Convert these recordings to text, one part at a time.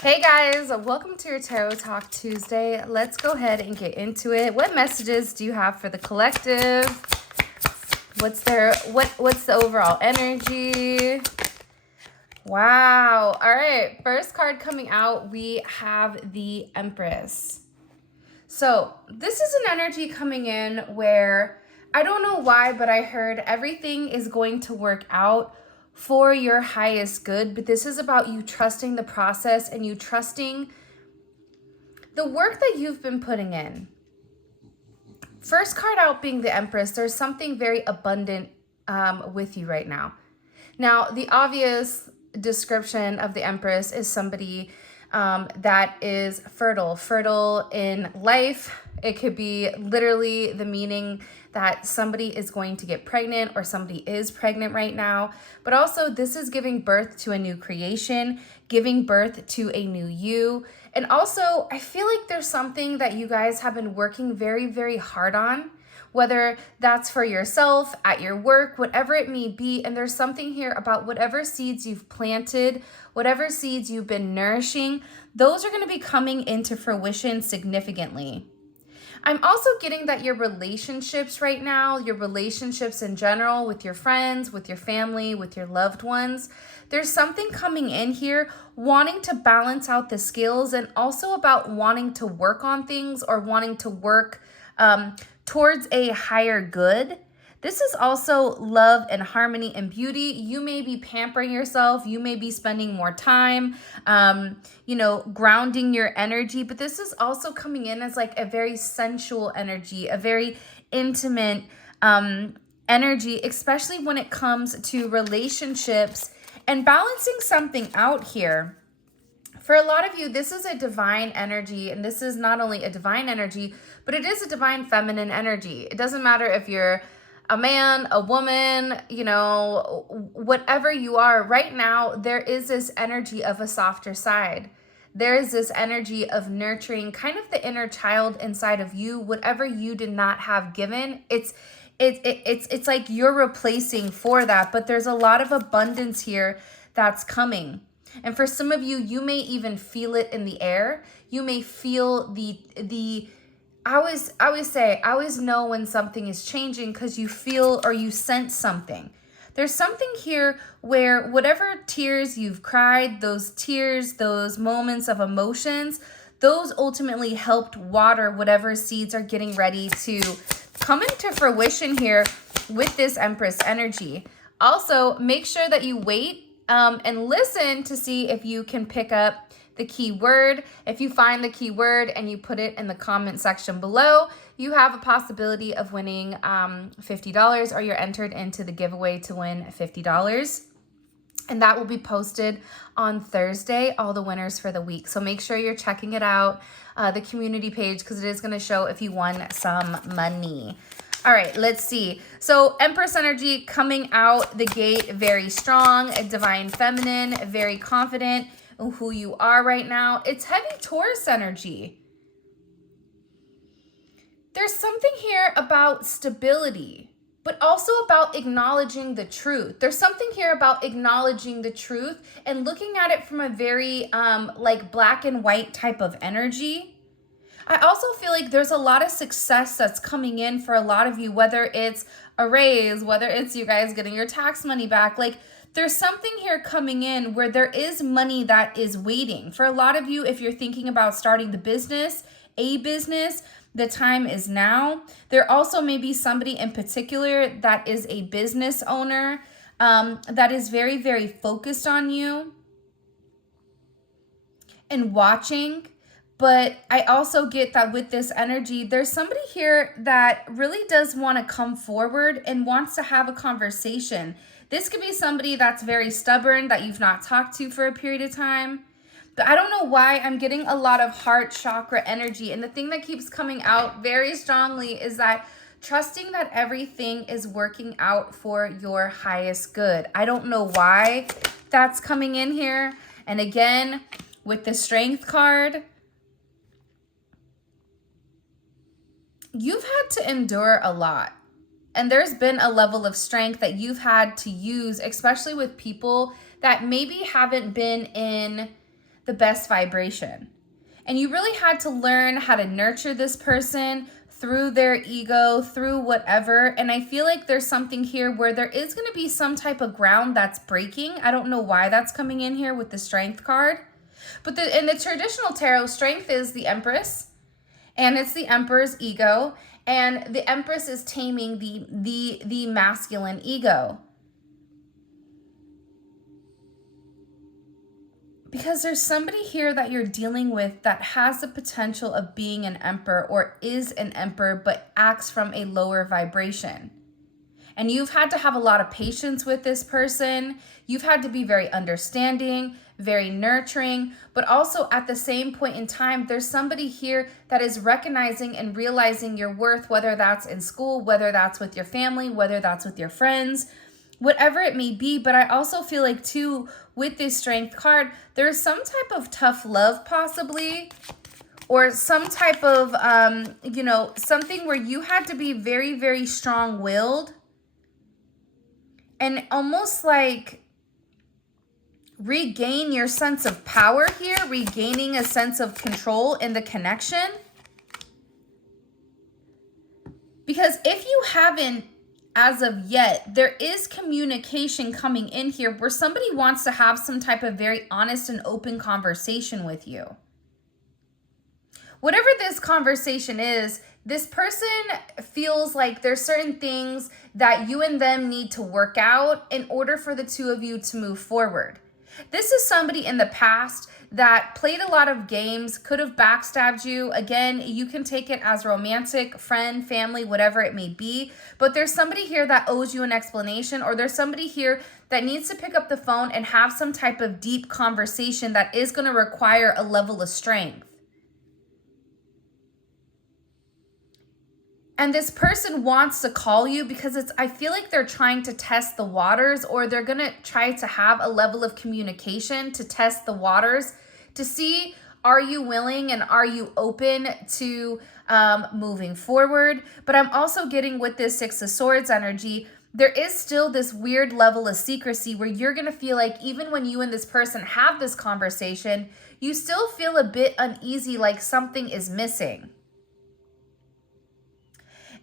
Hey guys, welcome to your Tarot Talk Tuesday. Let's go ahead and get into it. What messages do you have for the collective? What's the overall energy? Wow. All right, first card coming out, we have the Empress. So this is an energy coming in where I don't know why, but I heard everything is going to work out for your highest good. But this is about you trusting the process and you trusting the work that you've been putting in. First card out being the Empress, there's something very abundant with you right now. Now, the obvious description of the Empress is somebody that is fertile in life. It could be literally the meaning that somebody is going to get pregnant or somebody is pregnant right now. But also this is giving birth to a new creation, giving birth to a new you. And also I feel like there's something that you guys have been working very, very hard on, whether that's for yourself, at your work, whatever it may be. And there's something here about whatever seeds you've planted, whatever seeds you've been nourishing, those are going to be coming into fruition significantly. I'm also getting that your relationships right now, your relationships in general with your friends, with your family, with your loved ones, there's something coming in here wanting to balance out the skills and also about wanting to work on things or wanting to work towards a higher good. This is also love and harmony and beauty. You may be pampering yourself. You may be spending more time, grounding your energy. But this is also coming in as like a very sensual energy, a very intimate energy, especially when it comes to relationships and balancing something out here. For a lot of you, this is a divine energy, and this is not only a divine energy, but it is a divine feminine energy. It doesn't matter if you're a man, a woman, whatever you are right now, there is this energy of a softer side. There is this energy of nurturing kind of the inner child inside of you, whatever you did not have given. It's like you're replacing for that, but there's a lot of abundance here that's coming. And for some of you, you may even feel it in the air. You may feel I always know when something is changing because you feel or you sense something. There's something here where whatever tears you've cried, those tears, those moments of emotions, those ultimately helped water whatever seeds are getting ready to come into fruition here with this Empress energy. Also, make sure that you wait and listen to see if you can pick up the key word. If you find the key word and you put it in the comment section below, you have a possibility of winning $50, or you're entered into the giveaway to win $50. And that will be posted on Thursday, all the winners for the week. So make sure you're checking it out, the community page, because it is going to show if you won some money. All right, let's see. So Empress energy coming out the gate, very strong, a divine feminine, very confident in who you are right now. It's heavy Taurus energy. There's something here about stability, but also about acknowledging the truth. There's something here about acknowledging the truth and looking at it from a very like black and white type of energy. I also feel like there's a lot of success that's coming in for a lot of you, whether it's a raise, whether it's you guys getting your tax money back. Like there's something here coming in where there is money that is waiting. For a lot of you, if you're thinking about starting a business, the time is now. There also may be somebody in particular that is a business owner that is very, very focused on you and watching. But I also get that with this energy, there's somebody here that really does want to come forward and wants to have a conversation. This could be somebody that's very stubborn that you've not talked to for a period of time. But I don't know why I'm getting a lot of heart chakra energy. And the thing that keeps coming out very strongly is that trusting that everything is working out for your highest good. I don't know why that's coming in here. And again, with the Strength card, you've had to endure a lot. And there's been a level of strength that you've had to use, especially with people that maybe haven't been in the best vibration. And you really had to learn how to nurture this person through their ego, through whatever. And I feel like there's something here where there is going to be some type of ground that's breaking. I don't know why that's coming in here with the Strength card. But in the traditional tarot, Strength is the Empress, and it's the Emperor's ego, and the Empress is taming the masculine ego. Because there's somebody here that you're dealing with that has the potential of being an emperor or is an emperor, but acts from a lower vibration. And you've had to have a lot of patience with this person. You've had to be very understanding, very nurturing, but also at the same point in time, there's somebody here that is recognizing and realizing your worth, whether that's in school, whether that's with your family, whether that's with your friends, whatever it may be. But I also feel like too, with this Strength card, there's some type of tough love possibly, or some type of, something where you had to be very, very strong-willed and almost like regain your sense of power here, regaining a sense of control in the connection. Because if you haven't, as of yet, there is communication coming in here where somebody wants to have some type of very honest and open conversation with you. Whatever this conversation is, this person feels like there's certain things that you and them need to work out in order for the two of you to move forward. This is somebody in the past that played a lot of games, could have backstabbed you. Again, you can take it as romantic, friend, family, whatever it may be. But there's somebody here that owes you an explanation, or there's somebody here that needs to pick up the phone and have some type of deep conversation that is going to require a level of strength. And this person wants to call you because I feel like they're trying to test the waters, or they're going to try to have a level of communication to test the waters to see, are you willing and are you open to moving forward? But I'm also getting with this Six of Swords energy, there is still this weird level of secrecy where you're going to feel like even when you and this person have this conversation, you still feel a bit uneasy, like something is missing.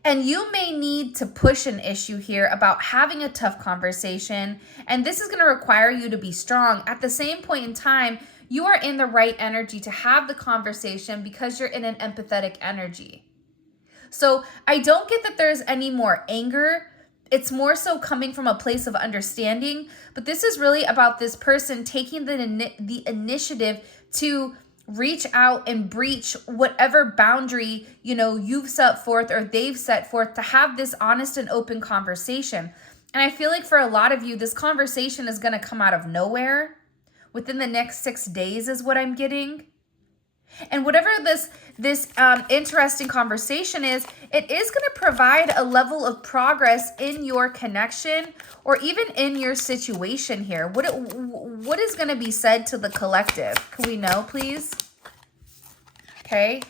And you may need to push an issue here about having a tough conversation. And this is going to require you to be strong. At the same point in time, you are in the right energy to have the conversation because you're in an empathetic energy. So I don't get that there's any more anger. It's more so coming from a place of understanding. But this is really about this person taking the initiative to reach out and breach whatever boundary, you've set forth or they've set forth, to have this honest and open conversation. And I feel like for a lot of you, this conversation is going to come out of nowhere within the next 6 days is what I'm getting. And whatever this interesting conversation is, it is going to provide a level of progress in your connection or even in your situation here. What is going to be said to the collective? Can we know, please? Okay.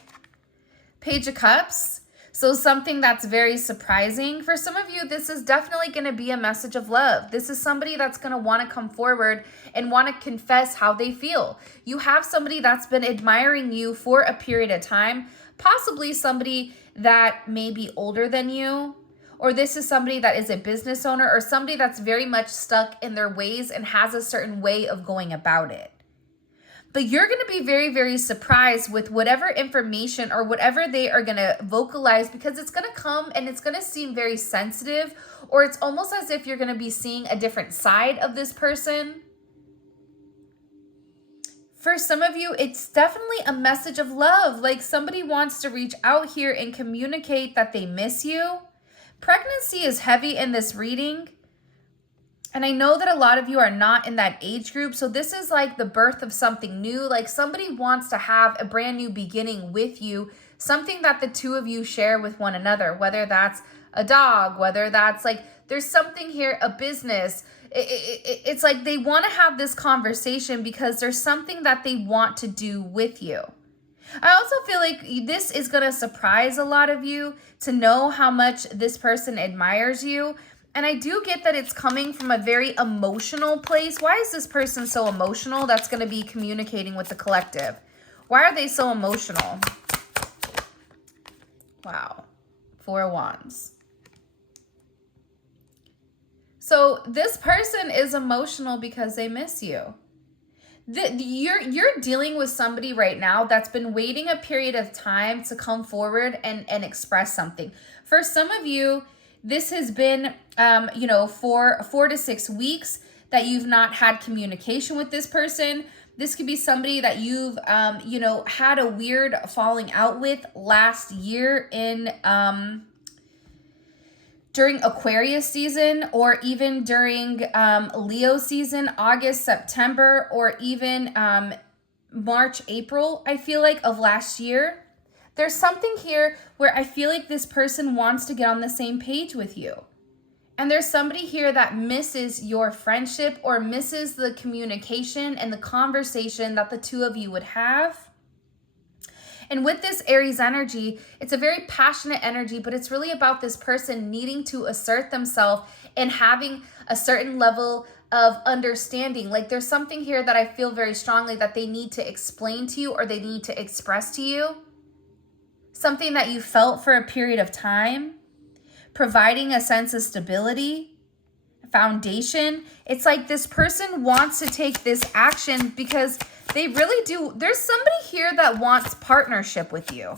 Page of Cups. So something that's very surprising. For some of you, this is definitely going to be a message of love. This is somebody that's going to want to come forward and want to confess how they feel. You have somebody that's been admiring you for a period of time, possibly somebody that may be older than you, or this is somebody that is a business owner or somebody that's very much stuck in their ways and has a certain way of going about it. But you're going to be very, very surprised with whatever information or whatever they are going to vocalize, because it's going to come and it's going to seem very sensitive, or it's almost as if you're going to be seeing a different side of this person. For some of you, it's definitely a message of love. Like somebody wants to reach out here and communicate that they miss you. Pregnancy is heavy in this reading. And I know that a lot of you are not in that age group. So this is like the birth of something new. Like somebody wants to have a brand new beginning with you. Something that the two of you share with one another. Whether that's a dog, whether that's like, there's something here, a business. It's like they want to have this conversation because there's something that they want to do with you. I also feel like this is going to surprise a lot of you to know how much this person admires you. And I do get that it's coming from a very emotional place. Why is this person so emotional? That's going to be communicating with the collective. Why are they so emotional? Wow. 4 of Wands. So this person is emotional because they miss you. You're dealing with somebody right now that's been waiting a period of time to come forward and express something. For some of you, this has been, you know, for 4 to 6 weeks that you've not had communication with this person. This could be somebody that you've, you know, had a weird falling out with last year in, during Aquarius season, or even during Leo season, August, September, or even March, April, I feel like, of last year. There's something here where I feel like this person wants to get on the same page with you. And there's somebody here that misses your friendship or misses the communication and the conversation that the two of you would have. And with this Aries energy, it's a very passionate energy, but it's really about this person needing to assert themselves and having a certain level of understanding. Like there's something here that I feel very strongly that they need to explain to you or they need to express to you. Something that you felt for a period of time, providing a sense of stability, foundation. It's like this person wants to take this action because they really do. There's somebody here that wants partnership with you.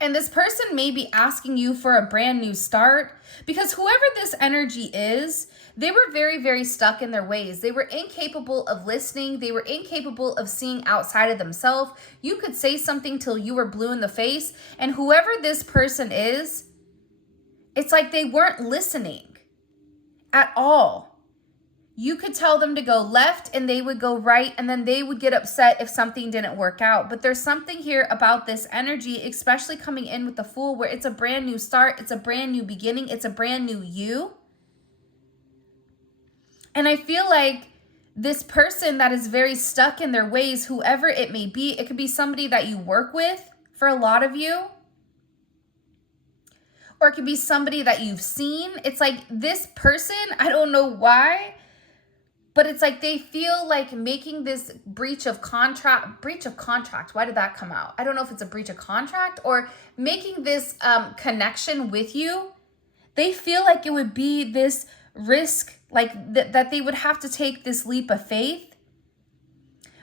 And this person may be asking you for a brand new start because whoever this energy is, they were very, very stuck in their ways. They were incapable of listening. They were incapable of seeing outside of themselves. You could say something till you were blue in the face. And whoever this person is, it's like they weren't listening at all. You could tell them to go left and they would go right, and then they would get upset if something didn't work out. But there's something here about this energy, especially coming in with the Fool, where it's a brand new start. It's a brand new beginning. It's a brand new you. And I feel like this person that is very stuck in their ways, whoever it may be, it could be somebody that you work with for a lot of you. Or it could be somebody that you've seen. It's like this person, I don't know why, but it's like they feel like making this breach of contract. Why did that come out? I don't know if it's a breach of contract or making this connection with you. They feel like it would be this risk, like that they would have to take this leap of faith.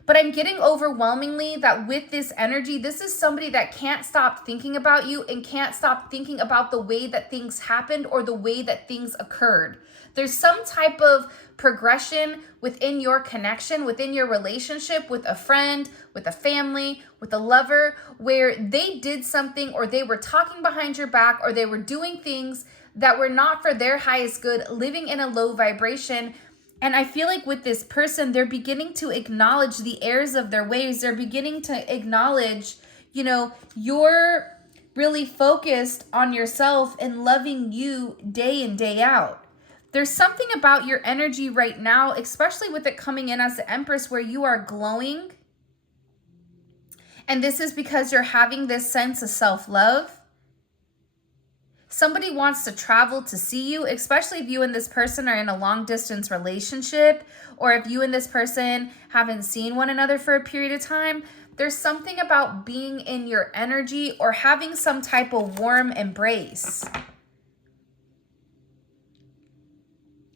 But I'm getting overwhelmingly that with this energy, this is somebody that can't stop thinking about you and can't stop thinking about the way that things happened or the way that things occurred. There's some type of progression within your connection, within your relationship with a friend, with a family, with a lover, where they did something or they were talking behind your back or they were doing things that were not for their highest good, living in a low vibration. And I feel like with this person, they're beginning to acknowledge the errors of their ways. They're beginning to acknowledge, you know, you're really focused on yourself and loving you day in, day out. There's something about your energy right now, especially with it coming in as the Empress, where you are glowing. And this is because you're having this sense of self-love. Somebody wants to travel to see you, especially if you and this person are in a long distance relationship, or if you and this person haven't seen one another for a period of time. There's something about being in your energy or having some type of warm embrace.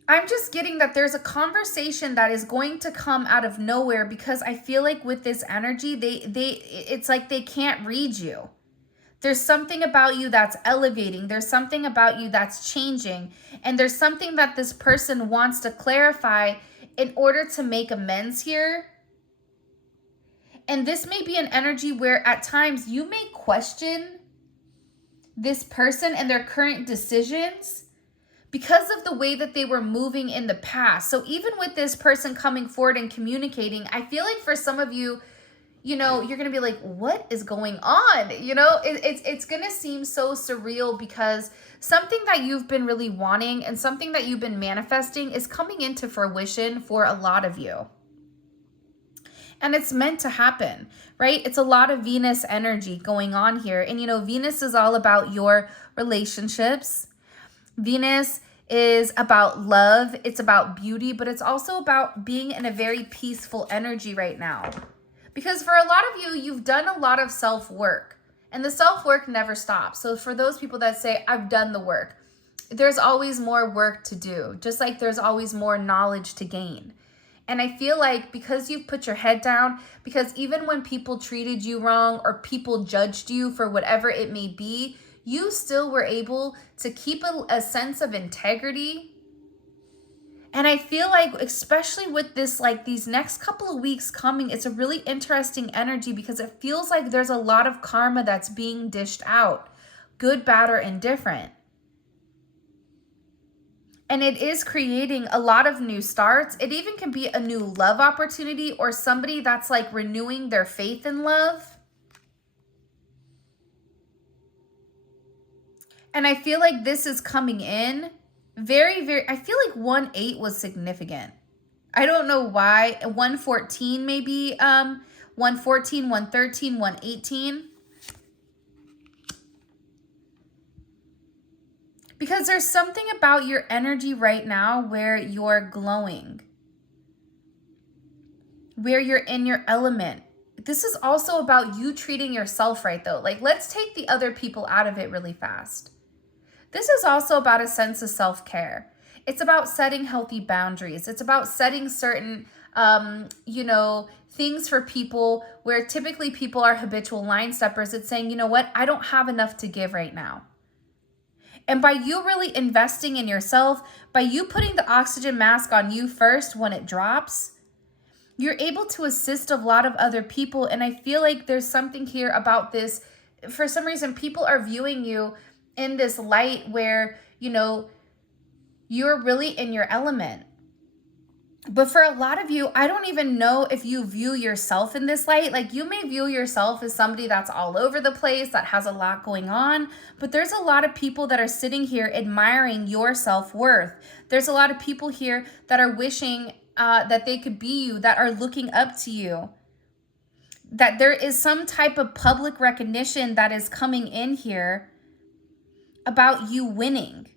I'm just getting that there's a conversation that is going to come out of nowhere because I feel like with this energy, it's like they can't read you. There's something about you that's elevating. There's something about you that's changing. And there's something that this person wants to clarify in order to make amends here. And this may be an energy where at times you may question this person and their current decisions because of the way that they were moving in the past. So even with this person coming forward and communicating, I feel like for some of you, you know, you're going to be like, what is going on? You know, it's going to seem so surreal because something that you've been really wanting and something that you've been manifesting is coming into fruition for a lot of you. And it's meant to happen, right? It's a lot of Venus energy going on here. And, you know, Venus is all about your relationships. Venus is about love. It's about beauty, but it's also about being in a very peaceful energy right now. Because for a lot of you, you've done a lot of self-work, and the self-work never stops. So for those people that say, I've done the work, there's always more work to do, just like there's always more knowledge to gain. And I feel like because you've put your head down, because even when people treated you wrong or people judged you for whatever it may be, you still were able to keep a sense of integrity. And I feel like, especially with this, like these next couple of weeks coming, it's a really interesting energy because it feels like there's a lot of karma that's being dished out, good, bad, or indifferent. And it is creating a lot of new starts. It even can be a new love opportunity or somebody that's like renewing their faith in love. And I feel like this is coming in very, I feel like 1-8 was significant. I don't know why. 114 maybe, 114, 113, 118. Because there's something about your energy right now where you're glowing, where you're in your element. This is also about you treating yourself right though. Like, let's take the other people out of it really fast. This is also about a sense of self-care. It's about setting healthy boundaries. It's about setting certain, things for people where typically people are habitual line steppers. It's saying, you know what? I don't have enough to give right now. And by you really investing in yourself, by you putting the oxygen mask on you first when it drops, you're able to assist a lot of other people. And I feel like there's something here about this. For some reason, people are viewing you in this light where, you're really in your element. But for a lot of you, I don't even know if you view yourself in this light. Like, you may view yourself as somebody that's all over the place, that has a lot going on. But there's a lot of people that are sitting here admiring your self-worth. There's a lot of people here that are wishing that they could be you, that are looking up to you. That there is some type of public recognition that is coming in here about you winning.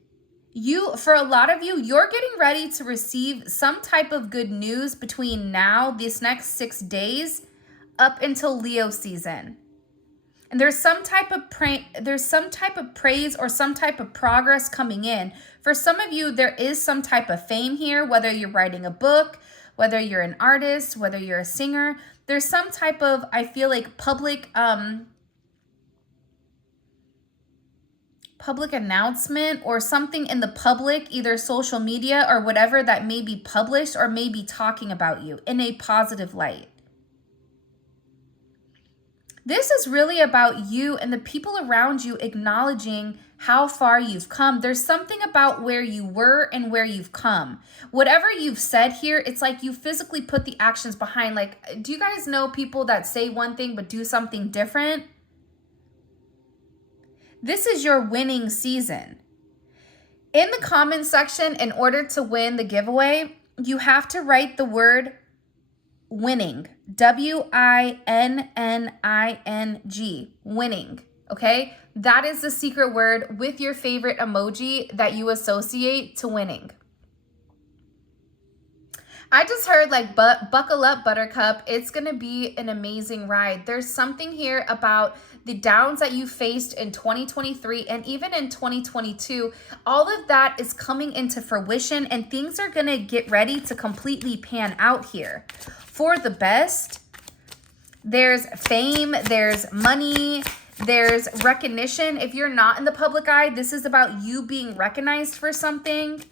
For a lot of you, you're getting ready to receive some type of good news between now, this next 6 days, up until Leo season. And there's some type of praise or some type of progress coming in. For some of you, there is some type of fame here, whether you're writing a book, whether you're an artist, whether you're a singer. There's some type of, I feel like, public announcement or something in the public, either social media or whatever, that may be published or may be talking about you in a positive light. This is really about you and the people around you acknowledging how far you've come. There's something about where you were and where you've come. Whatever you've said here, it's like you physically put the actions behind. Like, do you guys know people that say one thing but do something different? This is your winning season. In the comment section, in order to win the giveaway, you have to write the word winning. W-I-N-N-I-N-G. Winning. Okay? That is the secret word with your favorite emoji that you associate to winning. I just heard like, buckle up, Buttercup. It's going to be an amazing ride. There's something here about the downs that you faced in 2023 and even in 2022. All of that is coming into fruition and things are going to get ready to completely pan out here for the best. There's fame, there's money, there's recognition. If you're not in the public eye, this is about you being recognized for something.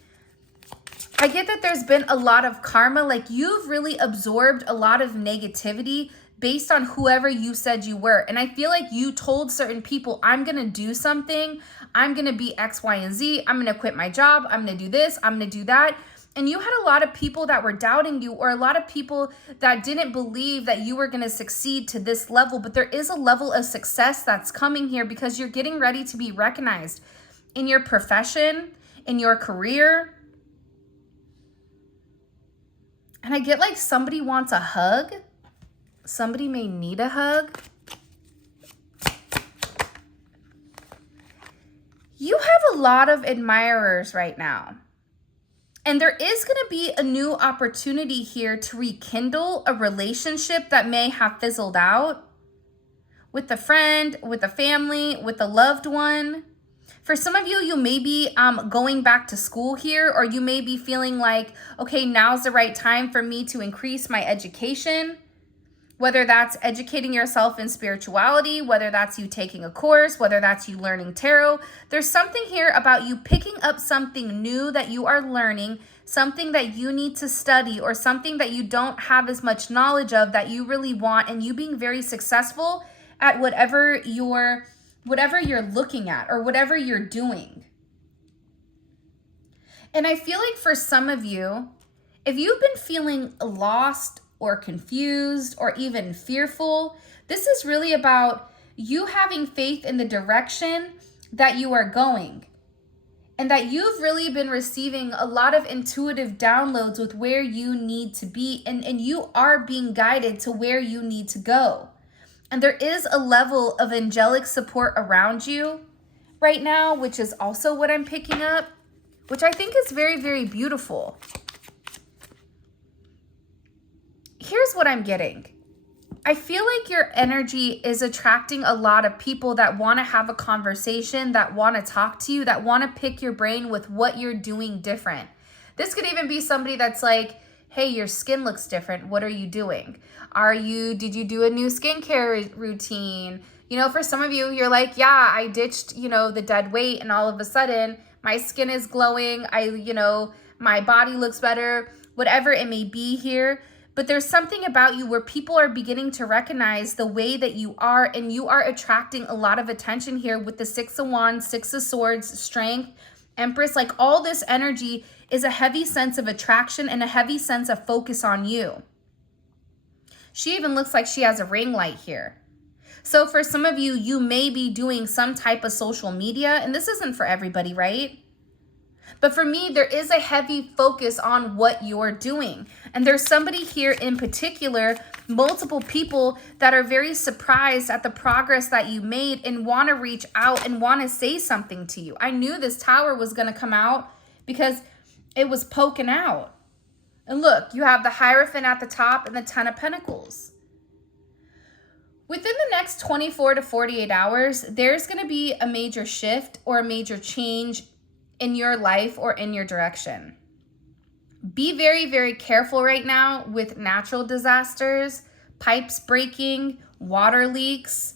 I get that there's been a lot of karma, like you've really absorbed a lot of negativity based on whoever you said you were. And I feel like you told certain people, I'm going to do something. I'm going to be X, Y, and Z. I'm going to quit my job. I'm going to do this. I'm going to do that. And you had a lot of people that were doubting you, or a lot of people that didn't believe that you were going to succeed to this level. But there is a level of success that's coming here because you're getting ready to be recognized in your profession, in your career. And I get like somebody wants a hug. Somebody may need a hug. You have a lot of admirers right now. And there is going to be a new opportunity here to rekindle a relationship that may have fizzled out with a friend, with a family, with a loved one. For some of you, you may be going back to school here, or you may be feeling like, okay, now's the right time for me to increase my education. Whether that's educating yourself in spirituality, whether that's you taking a course, whether that's you learning tarot. There's something here about you picking up something new that you are learning, something that you need to study, or something that you don't have as much knowledge of that you really want, and you being very successful at whatever you're looking at or whatever you're doing. And I feel like for some of you, if you've been feeling lost or confused or even fearful, this is really about you having faith in the direction that you are going, and that you've really been receiving a lot of intuitive downloads with where you need to be, and you are being guided to where you need to go. And there is a level of angelic support around you right now, which is also what I'm picking up, which I think is very, very beautiful. Here's what I'm getting. I feel like your energy is attracting a lot of people that want to have a conversation, that want to talk to you, that want to pick your brain with what you're doing different. This could even be somebody that's like, hey, your skin looks different. What are you doing? Did you do a new skincare routine? You know, for some of you, you're like, yeah, I ditched, the dead weight, and all of a sudden my skin is glowing. My body looks better, whatever it may be here. But there's something about you where people are beginning to recognize the way that you are, and you are attracting a lot of attention here with the 6 of Wands, 6 of Swords, Strength, Empress. Like, all this energy is a heavy sense of attraction and a heavy sense of focus on you. She even looks like she has a ring light here. So for some of you, you may be doing some type of social media, and this isn't for everybody, right? But for me, there is a heavy focus on what you're doing. And there's somebody here in particular, multiple people that are very surprised at the progress that you made and want to reach out and want to say something to you. I knew this Tower was going to come out because it was poking out. And look, you have the Hierophant at the top and the 10 of Pentacles. Within the next 24 to 48 hours, there's going to be a major shift or a major change in your life or in your direction. Be very, very careful right now with natural disasters, pipes breaking, water leaks.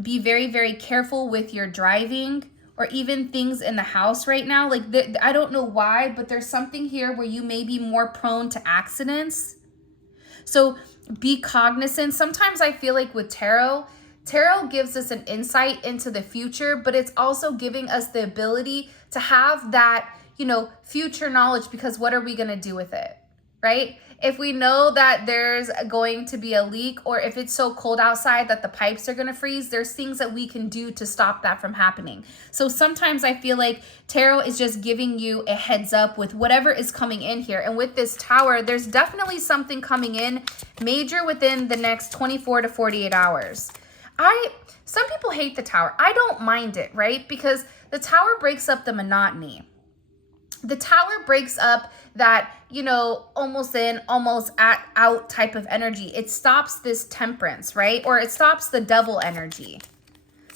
Be very, very careful with your driving or even things in the house right now. Like, I don't know why, but there's something here where you may be more prone to accidents. So be cognizant. Sometimes I feel like with tarot gives us an insight into the future, but it's also giving us the ability to have that, future knowledge, because what are we going to do with it, right? If we know that there's going to be a leak, or if it's so cold outside that the pipes are going to freeze, there's things that we can do to stop that from happening. So sometimes I feel like tarot is just giving you a heads up with whatever is coming in here. And with this Tower, there's definitely something coming in major within the next 24 to 48 hours. Some people hate the Tower. I don't mind it, right? Because the Tower breaks up the monotony. The Tower breaks up that, almost in, almost out type of energy. It stops this temperance, right? Or it stops the devil energy.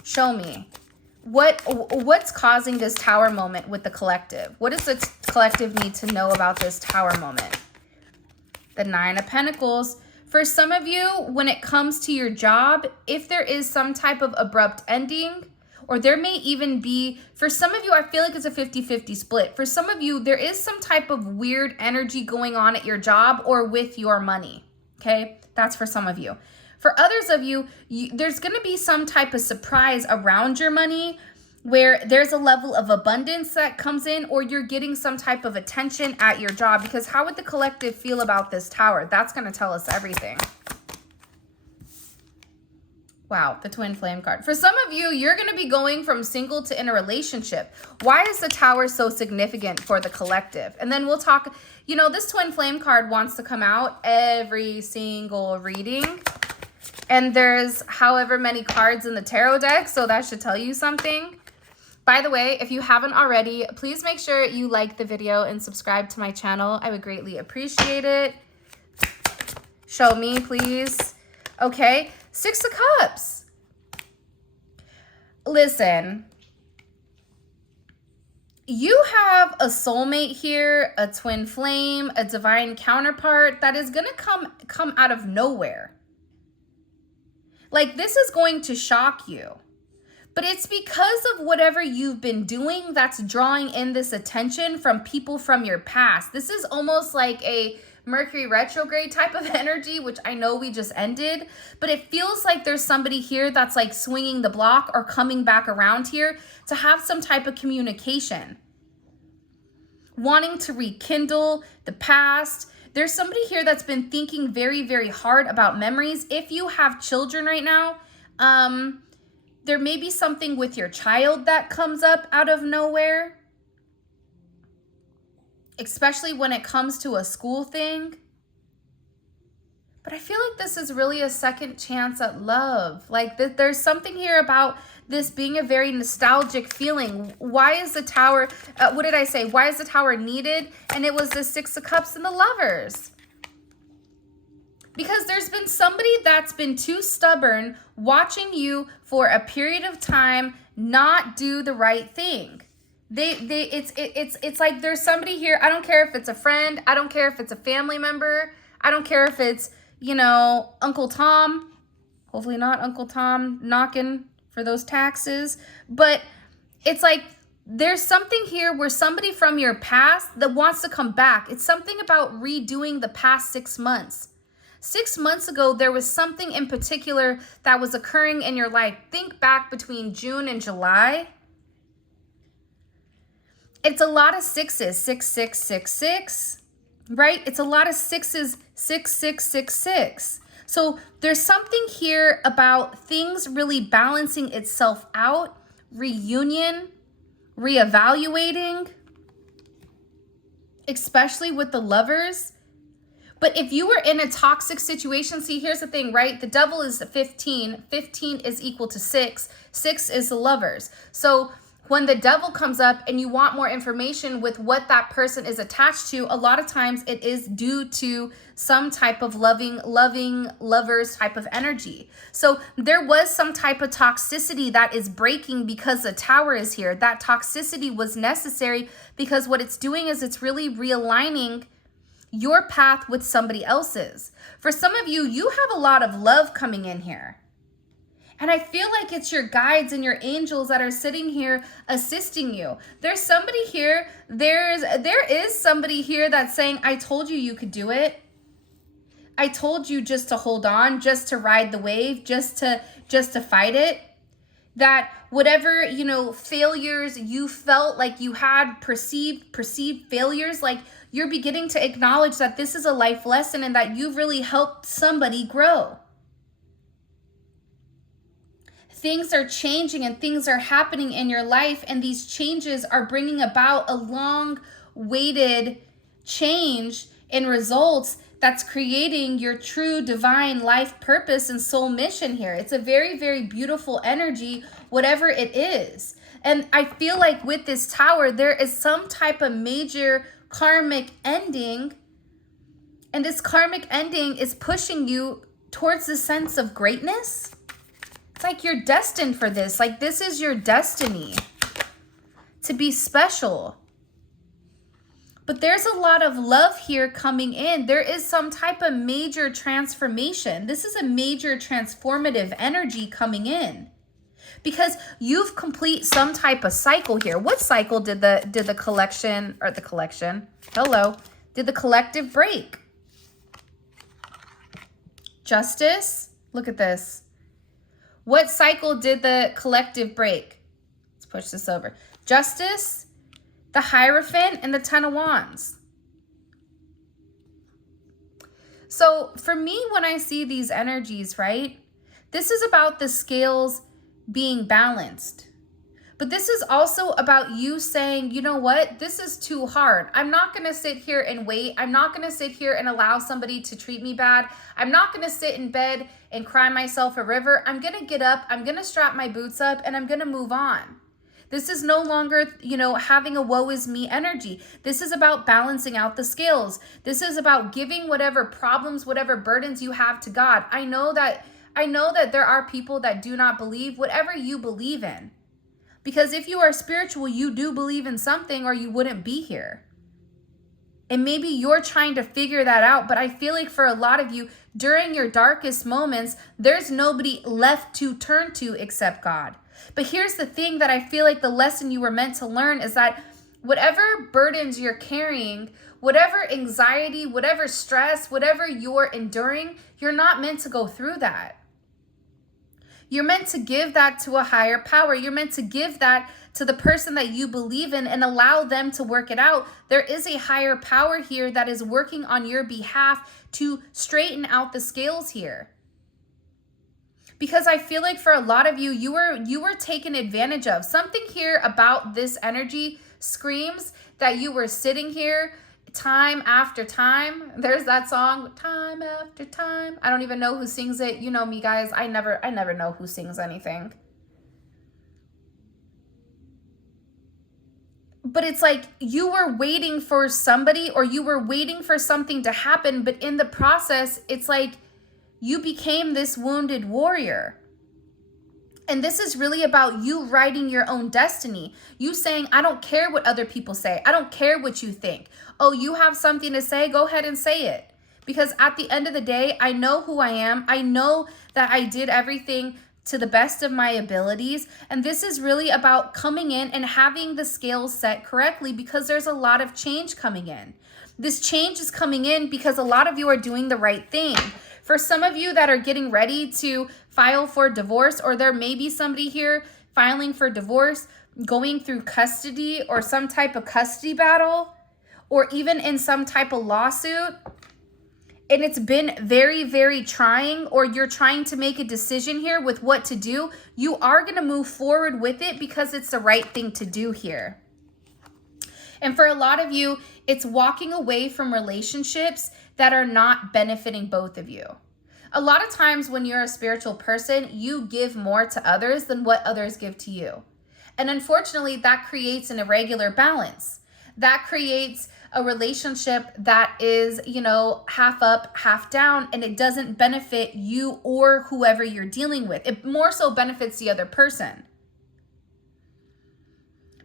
Show me. What's causing this Tower moment with the collective? What does the collective need to know about this Tower moment? The 9 of Pentacles. For some of you, when it comes to your job, if there is some type of abrupt ending, or there may even be, for some of you, I feel like it's a 50-50 split. For some of you, there is some type of weird energy going on at your job or with your money, okay? That's for some of you. For others of you, there's going to be some type of surprise around your money where there's a level of abundance that comes in, or you're getting some type of attention at your job. Because how would the collective feel about this Tower? That's going to tell us everything. Wow, the Twin Flame card. For some of you, you're going to be going from single to in a relationship. Why is the Tower so significant for the collective? And then we'll talk, this Twin Flame card wants to come out every single reading. And there's however many cards in the tarot deck, so that should tell you something. By the way, if you haven't already, please make sure you like the video and subscribe to my channel. I would greatly appreciate it. Show me, please. Okay, Six of Cups. Listen, you have a soulmate here, a twin flame, a divine counterpart that is going to come out of nowhere. Like, this is going to shock you. But it's because of whatever you've been doing that's drawing in this attention from people from your past. This is almost like a Mercury retrograde type of energy, which I know we just ended. But it feels like there's somebody here that's like swinging the block or coming back around here to have some type of communication. Wanting to rekindle the past. There's somebody here that's been thinking very, very hard about memories. If you have children right now, there may be something with your child that comes up out of nowhere, especially when it comes to a school thing. But I feel like this is really a second chance at love. Like there's something here about this being a very nostalgic feeling. Why is the Tower, what did I say? Why is the Tower needed? And it was the Six of Cups and the Lovers. Because there's been somebody that's been too stubborn watching you for a period of time not do the right thing. It's like there's somebody here. I don't care if it's a friend. I don't care if it's a family member. I don't care if it's, you know, Uncle Tom. Hopefully not Uncle Tom knocking for those taxes. But it's like there's something here where somebody from your past that wants to come back. It's something about redoing the past 6 months. 6 months ago, there was something in particular that was occurring in your life. Think back between June and July. It's a lot of sixes, 6666, right? It's a lot of sixes, 6666. So there's something here about things really balancing itself out, reunion, reevaluating, especially with the Lovers. But if you were in a toxic situation, see, here's the thing, right? The Devil is 15. 15 is equal to 6. 6 is the Lovers. So when the Devil comes up and you want more information with what that person is attached to, a lot of times it is due to some type of loving lovers type of energy. So there was some type of toxicity that is breaking because the Tower is here. That toxicity was necessary because what it's doing is it's really realigning your path with somebody else's. For some of you, you have a lot of love coming in here. And I feel like it's your guides and your angels that are sitting here assisting you. There's somebody here, there is somebody here that's saying, I told you you could do it. I told you just to hold on, just to ride the wave, just to fight it. That whatever, you know, failures you felt like you had perceived failures, like you're beginning to acknowledge that this is a life lesson and that you've really helped somebody grow. Things are changing and things are happening in your life, and these changes are bringing about a long-awaited change in results that's creating your true divine life purpose and soul mission here. It's a very, very beautiful energy, whatever it is. And I feel like with this Tower, there is some type of major karmic ending, and this karmic ending is pushing you towards the sense of greatness. It's like you're destined for this. Like this is your destiny to be special. But there's a lot of love here coming in. There is some type of major transformation. This is a major transformative energy coming in because you've complete some type of cycle here. What cycle did the collection or the collection? Hello. Did the collective break? Justice. Look at this. What cycle did the collective break? Let's push this over. Justice, the Hierophant, and the Ten of Wands. So for me, when I see these energies, right, this is about the scales being balanced. But this is also about you saying, you know what, this is too hard. I'm not going to sit here and wait. I'm not going to sit here and allow somebody to treat me bad. I'm not going to sit in bed and cry myself a river. I'm going to get up. I'm going to strap my boots up and I'm going to move on. This is no longer, you know, having a woe is me energy. This is about balancing out the scales. This is about giving whatever problems, whatever burdens you have to God. I know that there are people that do not believe whatever you believe in. Because if you are spiritual, you do believe in something or you wouldn't be here. And maybe you're trying to figure that out, but I feel like for a lot of you, during your darkest moments, there's nobody left to turn to except God. But here's the thing that I feel like the lesson you were meant to learn is that whatever burdens you're carrying, whatever anxiety, whatever stress, whatever you're enduring, you're not meant to go through that. You're meant to give that to a higher power. You're meant to give that to the person that you believe in and allow them to work it out. There is a higher power here that is working on your behalf to straighten out the scales here. Because I feel like for a lot of you, you were taken advantage of. Something here about this energy screams that you were sitting here time after time. There's that song, Time After Time. I don't even know who sings it. You know me, guys. I never know who sings anything. But it's like you were waiting for somebody or you were waiting for something to happen. But in the process, it's like you became this wounded warrior. And this is really about you writing your own destiny. You saying, I don't care what other people say. I don't care what you think. Oh, you have something to say? Go ahead and say it. Because at the end of the day, I know who I am. I know that I did everything to the best of my abilities. And this is really about coming in and having the scales set correctly because there's a lot of change coming in. This change is coming in because a lot of you are doing the right thing. For some of you that are getting ready to file for divorce, or there may be somebody here filing for divorce, going through custody or some type of custody battle, or even in some type of lawsuit, and it's been very, very trying, or you're trying to make a decision here with what to do, you are going to move forward with it because it's the right thing to do here. And for a lot of you, it's walking away from relationships that are not benefiting both of you. A lot of times when you're a spiritual person, you give more to others than what others give to you. And unfortunately, that creates an irregular balance. That creates a relationship that is, you know, half up, half down, and it doesn't benefit you or whoever you're dealing with. It more so benefits the other person.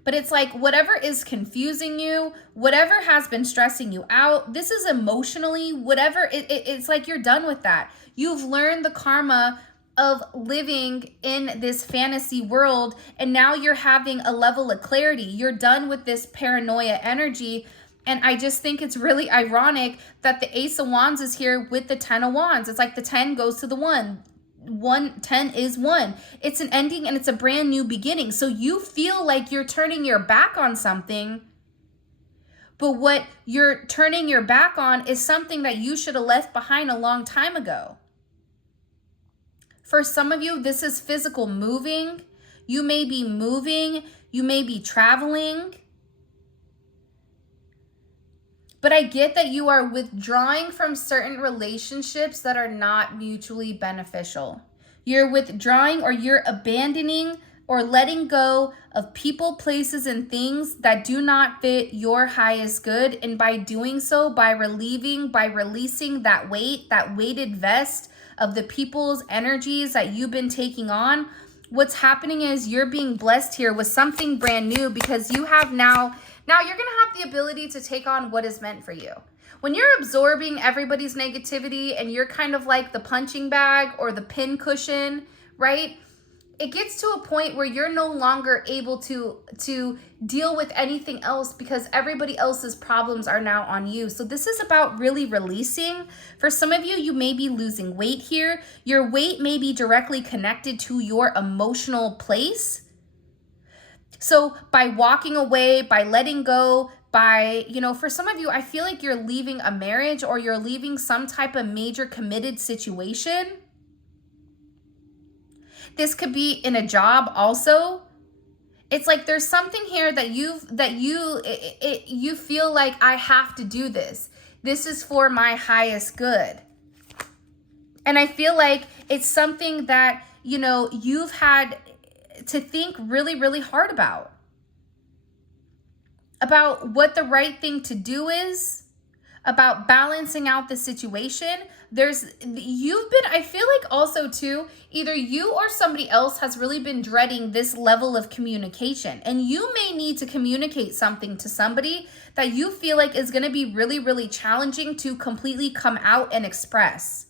But it's like whatever is confusing you, whatever has been stressing you out, this is emotionally, whatever, it's like you're done with that. You've learned the karma of living in this fantasy world, and now you're having a level of clarity. You're done with this paranoia energy. And I just think it's really ironic that the Ace of Wands is here with the 10 of Wands. It's like the 10 goes to the 1. 10 is 1. It's an ending and it's a brand new beginning. So you feel like you're turning your back on something, but what you're turning your back on is something that you should have left behind a long time ago. For some of you, this is physical moving. You may be moving, you may be traveling. But I get that you are withdrawing from certain relationships that are not mutually beneficial. You're withdrawing or you're abandoning or letting go of people, places, and things that do not fit your highest good. And by doing so, by releasing that weight, that weighted vest of the people's energies that you've been taking on, what's happening is you're being blessed here with something brand new because you have now you're going to have the ability to take on what is meant for you. When you're absorbing everybody's negativity and you're kind of like the punching bag or the pin cushion, right? It gets to a point where you're no longer able to deal with anything else because everybody else's problems are now on you. So this is about really releasing. For some of you, you may be losing weight here. Your weight may be directly connected to your emotional place. So by walking away, by letting go, by, you know, for some of you, I feel like you're leaving a marriage or you're leaving some type of major committed situation. This could be in a job also. It's like there's something here that you feel like I have to do this. This is for my highest good. And I feel like it's something that, you know, you've had to think really, really hard about. about what the right thing to do is, about balancing out the situation. I feel like also too, either you or somebody else has really been dreading this level of communication, and you may need to communicate something to somebody that you feel like is going to be really, really challenging to completely come out and express.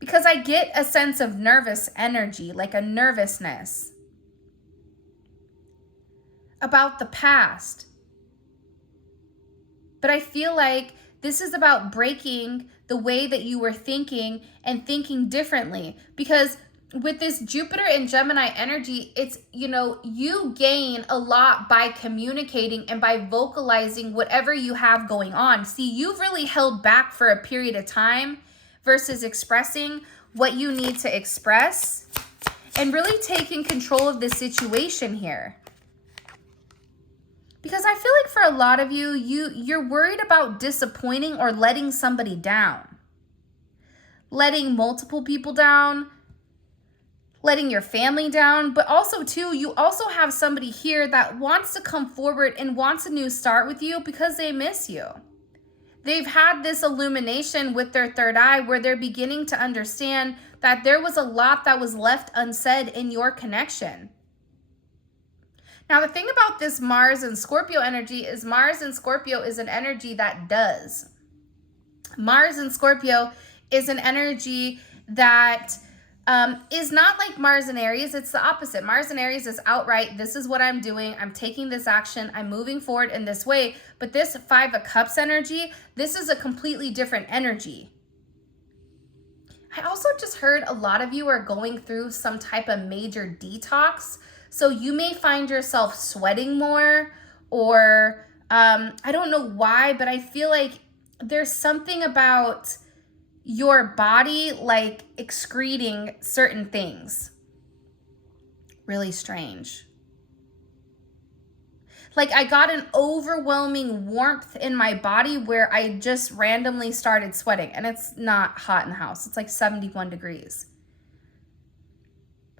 Because I get a sense of nervous energy, like a nervousness about the past. But I feel like this is about breaking the way that you were thinking and thinking differently. Because with this Jupiter and Gemini energy, it's, you gain a lot by communicating and by vocalizing whatever you have going on. See, you've really held back for a period of time versus expressing what you need to express and really taking control of the situation here. Because I feel like for a lot of you, you're worried about disappointing or letting somebody down. Letting multiple people down, letting your family down, but also too, you also have somebody here that wants to come forward and wants a new start with you because they miss you. They've had this illumination with their third eye where they're beginning to understand that there was a lot that was left unsaid in your connection. Now, the thing about this Mars and Scorpio energy is Mars and Scorpio is an energy that does. Mars and Scorpio is an energy that is not like Mars and Aries. It's the opposite. Mars and Aries is outright, this is what I'm doing. I'm taking this action. I'm moving forward in this way. But this Five of Cups energy, this is a completely different energy. I also just heard a lot of you are going through some type of major detox. So you may find yourself sweating more, or I don't know why, but I feel like there's something about your body like excreting certain things. Really strange. Like I got an overwhelming warmth in my body where I just randomly started sweating, and it's not hot in the house. It's like 71 degrees.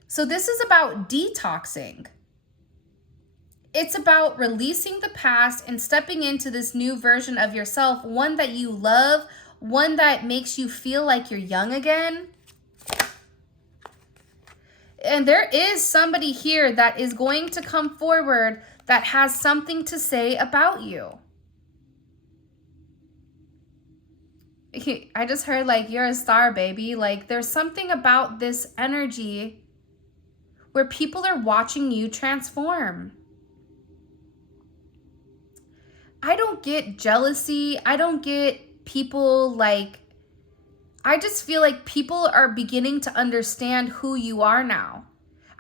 So this is about detoxing. It's about releasing the past and stepping into this new version of yourself, one that you love, one that makes you feel like you're young again. And there is somebody here that is going to come forward that has something to say about you. I just heard like, you're a star, baby. Like there's something about this energy where people are watching you transform. I don't get jealousy. I don't get people like, I just feel like people are beginning to understand who you are now.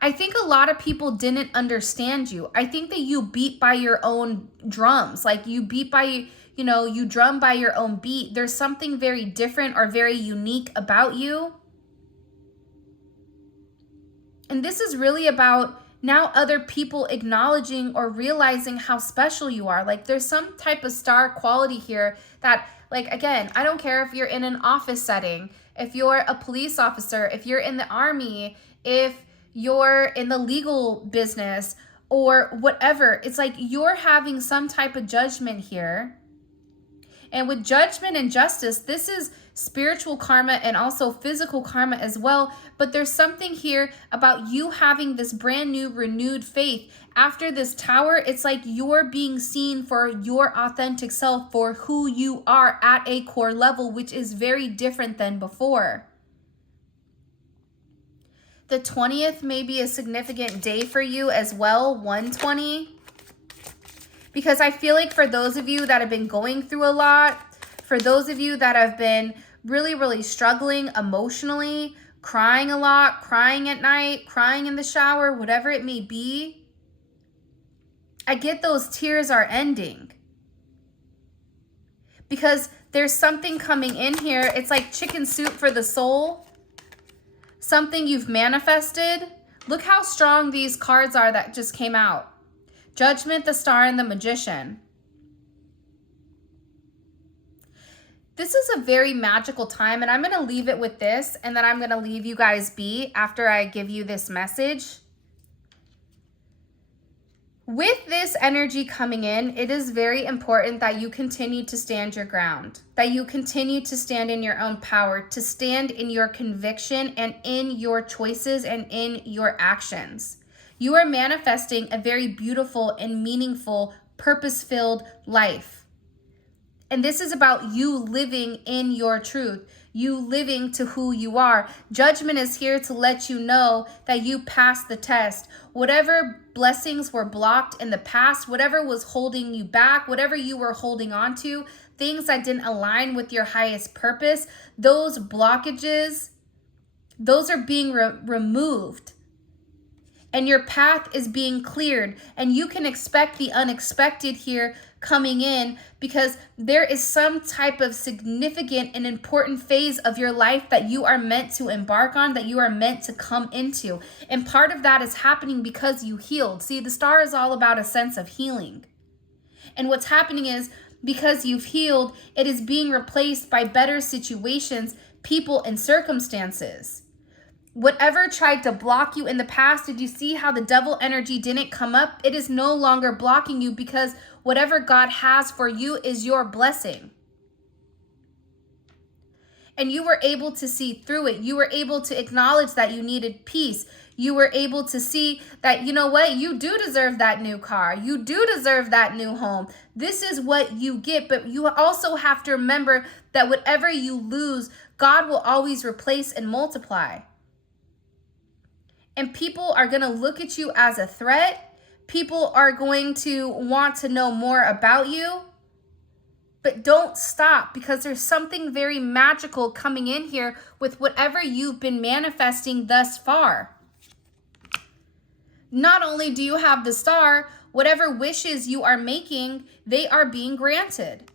I think a lot of people didn't understand you. I think that you beat by your own drums. Like you beat by, you drum by your own beat. There's something very different or very unique about you. And this is really about now other people acknowledging or realizing how special you are. Like there's some type of star quality here that, like, again, I don't care if you're in an office setting, if you're a police officer, if you're in the army, if you're in the legal business or whatever. It's like you're having some type of judgment here. And with judgment and justice, this is spiritual karma and also physical karma as well. But there's something here about you having this brand new renewed faith. After this tower, it's like you're being seen for your authentic self, for who you are at a core level, which is very different than before. The 20th may be a significant day for you as well, 120. Because I feel like for those of you that have been going through a lot, for those of you that have been really, really struggling emotionally, crying a lot, crying at night, crying in the shower, whatever it may be, I get those tears are ending. Because there's something coming in here. It's like chicken soup for the soul. Something you've manifested. Look how strong these cards are that just came out. Judgment, the Star, and the Magician. This is a very magical time, and I'm going to leave it with this, and then I'm going to leave you guys be after I give you this message. With this energy coming in, it is very important that you continue to stand your ground, that you continue to stand in your own power, to stand in your conviction and in your choices and in your actions. You are manifesting a very beautiful and meaningful, purpose-filled life. And this is about you living in your truth, you living to who you are. Judgment is here to let you know that you passed the test. Whatever blessings were blocked in the past, whatever was holding you back, whatever you were holding on to, things that didn't align with your highest purpose, those blockages, those are being removed. And your path is being cleared. And you can expect the unexpected here coming in, because there is some type of significant and important phase of your life that you are meant to embark on, that you are meant to come into. And part of that is happening because you healed. See, the star is all about a sense of healing. And what's happening is, because you've healed, it is being replaced by better situations, people, and circumstances. Whatever tried to block you in the past, did you see how the devil energy didn't come up? It is no longer blocking you, because whatever God has for you is your blessing. And you were able to see through it. You were able to acknowledge that you needed peace. You were able to see that, you know what, you do deserve that new car. You do deserve that new home. This is what you get. But you also have to remember that whatever you lose, God will always replace and multiply. And people are going to look at you as a threat. People are going to want to know more about you. But don't stop, because there's something very magical coming in here with whatever you've been manifesting thus far. Not only do you have the star, whatever wishes you are making, they are being granted.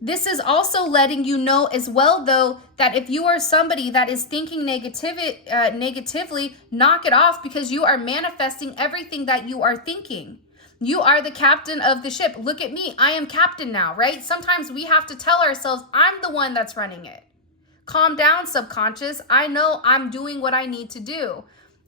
This is also letting you know as well, though, that if you are somebody that is thinking negatively, knock it off, because you are manifesting everything that you are thinking. You are the captain of the ship. Look at me. I am captain now, right? Sometimes we have to tell ourselves, I'm the one that's running it. Calm down, subconscious. I know I'm doing what I need to do.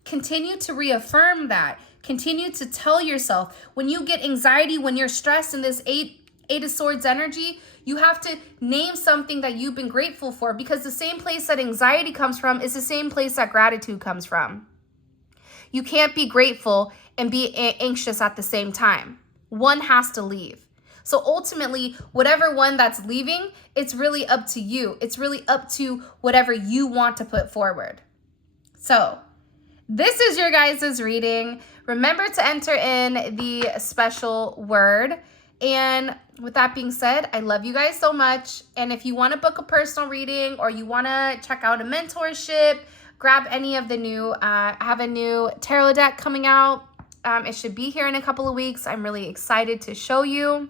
Continue to reaffirm that. Continue to tell yourself, when you get anxiety, when you're stressed in this Eight of Swords energy, you have to name something that you've been grateful for, because the same place that anxiety comes from is the same place that gratitude comes from. You can't be grateful and be anxious at the same time. One has to leave. So ultimately, whatever one that's leaving, it's really up to you. It's really up to whatever you want to put forward. So this is your guys' reading. Remember to enter in the special word. And with that being said, I love you guys so much. And if you want to book a personal reading, or you want to check out a mentorship, grab any of the new, I have a new tarot deck coming out. It should be here in a couple of weeks. I'm really excited to show you.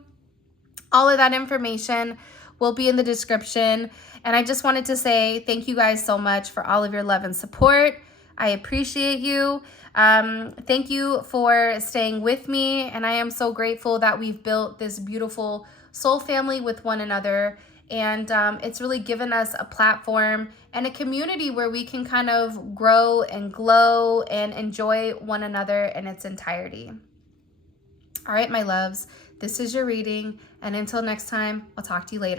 All of that information will be in the description. And I just wanted to say thank you guys so much for all of your love and support. I appreciate you. Thank you for staying with me. And I am so grateful that we've built this beautiful soul family with one another. And it's really given us a platform and a community where we can kind of grow and glow and enjoy one another in its entirety. All right, my loves, this is your reading. And until next time, I'll talk to you later.